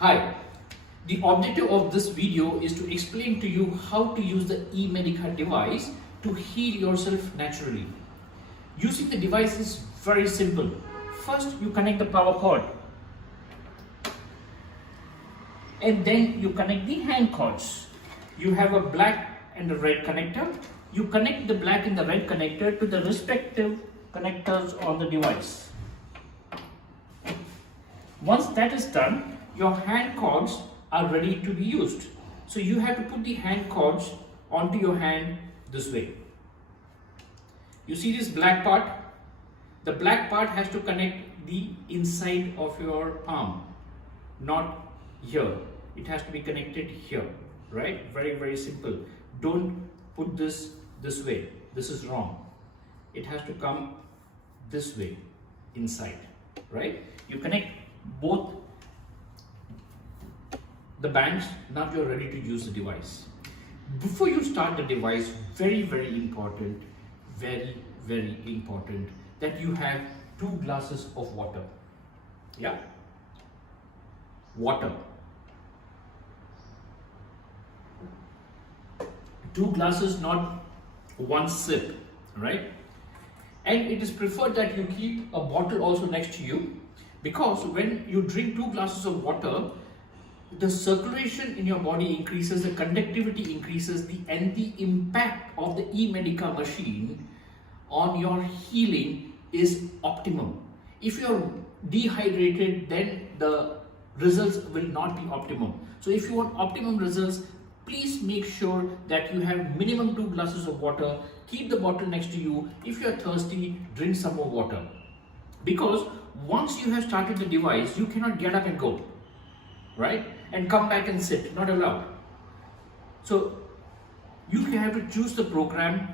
Hi, the objective of this video is to explain to you how to use the eMedica device to heal yourself naturally. Using the device is very simple. First, you connect the power cord and then you connect the hand cords. You have a black and a red connector. You connect the black and the red connector to the respective connectors on the device. Once that is done, your hand cords are ready to be used. So you have to put the hand cords onto your hand this way. You see this black part? The black part has to connect the inside of your palm, not here. It has to be connected here, right? Very, very simple. Don't put this way. This is wrong. It has to come this way, inside, right? You connect both the bands. Now you're ready to use the device. Before you start the device, very, very important, that you have 2 glasses of water. Yeah? Water. 2 glasses, not 1 sip, right? And it is preferred that you keep a bottle also next to you, because when you drink 2 glasses of water, the circulation in your body increases, the conductivity increases, and the impact of the eMedica machine on your healing is optimum. If you're dehydrated, then the results will not be optimum. So if you want optimum results, please make sure that you have minimum 2 glasses of water. Keep the bottle next to you. If you're thirsty, drink some more water. Because once you have started the device, you cannot get up and go, right? And come back and sit, not allowed. So you have to choose the program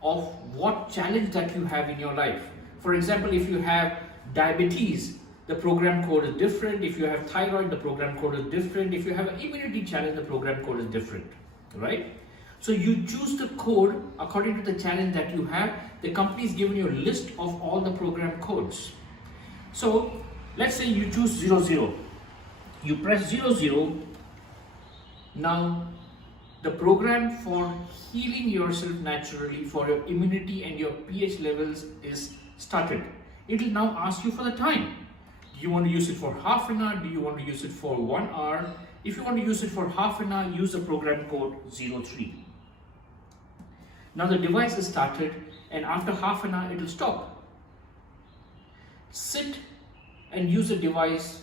of what challenge that you have in your life. For example, if you have diabetes, the program code is different. If you have thyroid, the program code is different. If you have an immunity challenge, the program code is different, right? So you choose the code according to the challenge that you have. The company is giving you a list of all the program codes. So let's say you choose 00. You press 00. Now the program for healing yourself naturally, for your immunity and your pH levels is started. It will now ask you for the time. Do you want to use it for half an hour? Do you want to use it for 1 hour? If you want to use it for half an hour, use the program code 03. Now the device is started, and after half an hour it will stop. Sit and use the device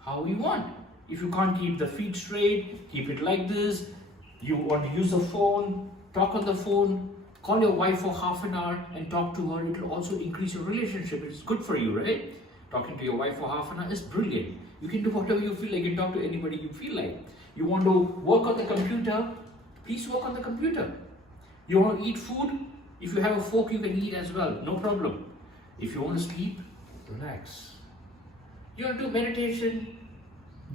how you want. If you can't keep the feet straight, keep it like this. You want to use the phone, talk on the phone, call your wife for half an hour and talk to her. It will also increase your relationship. It's good for you, right? Talking to your wife for half an hour is brilliant. You can do whatever you feel like. You can talk to anybody you feel like. You want to work on the computer, please work on the computer. You want to eat food, if you have a fork you can eat as well, no problem. If you want to sleep, relax. You want to do meditation,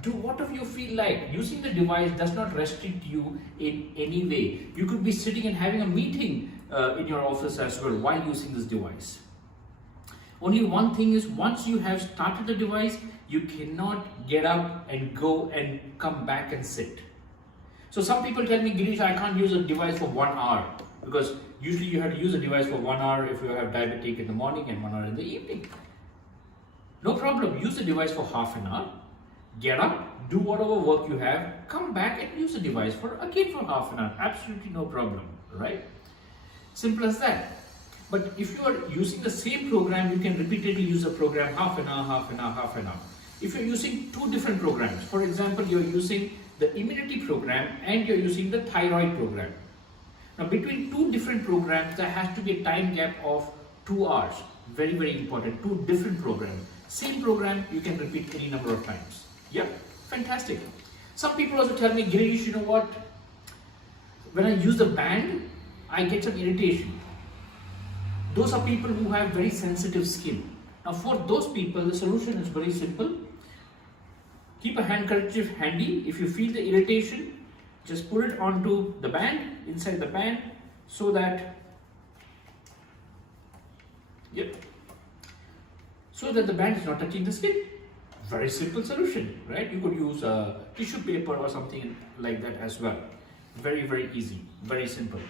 do whatever you feel like. Using the device does not restrict you in any way. You could be sitting and having a meeting in your office as well while using this device. Only one thing is, once you have started the device, you cannot get up and go and come back and sit. So some people tell me, Girish, I can't use a device for 1 hour, because usually you have to use a device for 1 hour if you have diabetic in the morning and 1 hour in the evening. No problem, use the device for half an hour, get up, do whatever work you have, come back and use the device for half an hour. Absolutely no problem, right? Simple as that. But if you are using the same program, you can repeatedly use the program half an hour, half an hour, half an hour. If you're using 2 different programs, for example, you're using the immunity program and you're using the thyroid program. Now between 2 different programs, there has to be a time gap of 2 hours. Very, very important. 2 different programs. Same program, you can repeat any number of times. Yeah, fantastic. Some people also tell me, Girish, you know what? When I use the band, I get some irritation. Those are people who have very sensitive skin. Now for those people, the solution is very simple. Keep a handkerchief handy. If you feel the irritation, just put it onto the band, inside the band, so that, so that the band is not touching the skin. Very simple solution, right? You could use a tissue paper or something like that as well. Very, very easy, very simple.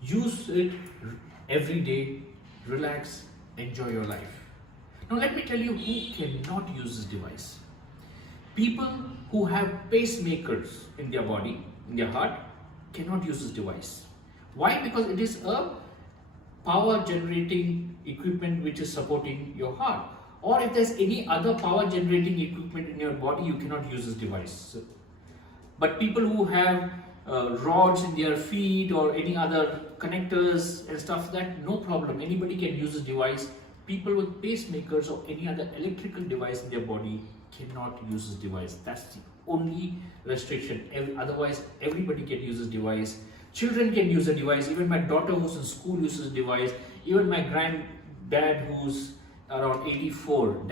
Use it every day, relax, enjoy your life. Now let me tell you who cannot use this device. People who have pacemakers in their body, in their heart, cannot use this device. Why? Because it is a power generating equipment which is supporting your heart. Or if there's any other power generating equipment in your body, you cannot use this device. But people who have rods in their feet or any other connectors and stuff, that no problem, anybody can use this device. People with pacemakers or any other electrical device in their body cannot use this device. That's the only restriction. Otherwise, everybody can use this device. Children can use the device. Even my daughter who's in school uses the device. Even my granddad who's around 84,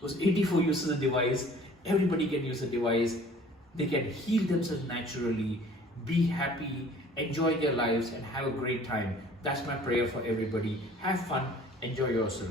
who's 84 uses the device. Everybody can use the device. They can heal themselves naturally, be happy, enjoy their lives and have a great time. That's my prayer for everybody. Have fun, enjoy yourself.